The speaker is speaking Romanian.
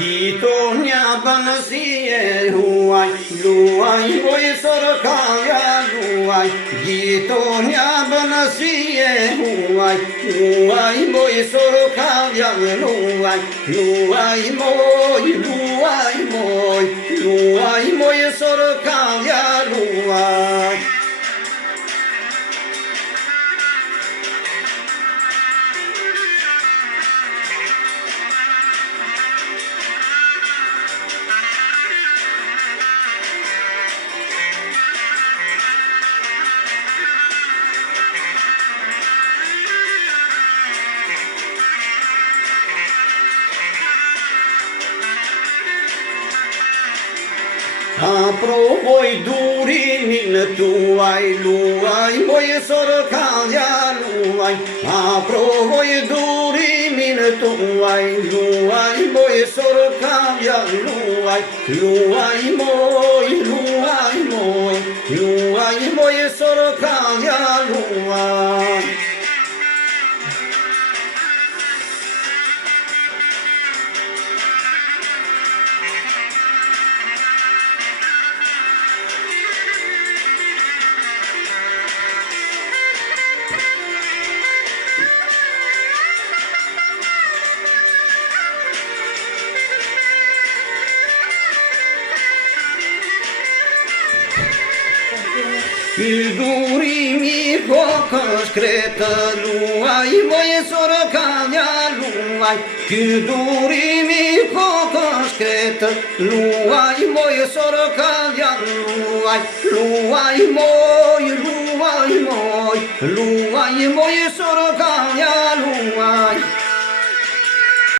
Gitonia banasie luai, luai voi sorokaya luai. Gitonia banasie luai, luai voi sorokaya luai. Luai moi, luai moi, luai moi sorokaya luai. Apro voi duri min tuai luai voi sorokaya luai. Apro voi duri min tuai luai voi sorokaya luai. Luai moi, luai moi, luai voi sorokaya luai. Duri focos creta luai voi sorocania luai. Duri focos creta luai voi sorocania luai. Luai moi, luai moi, luai voi sorocania luai.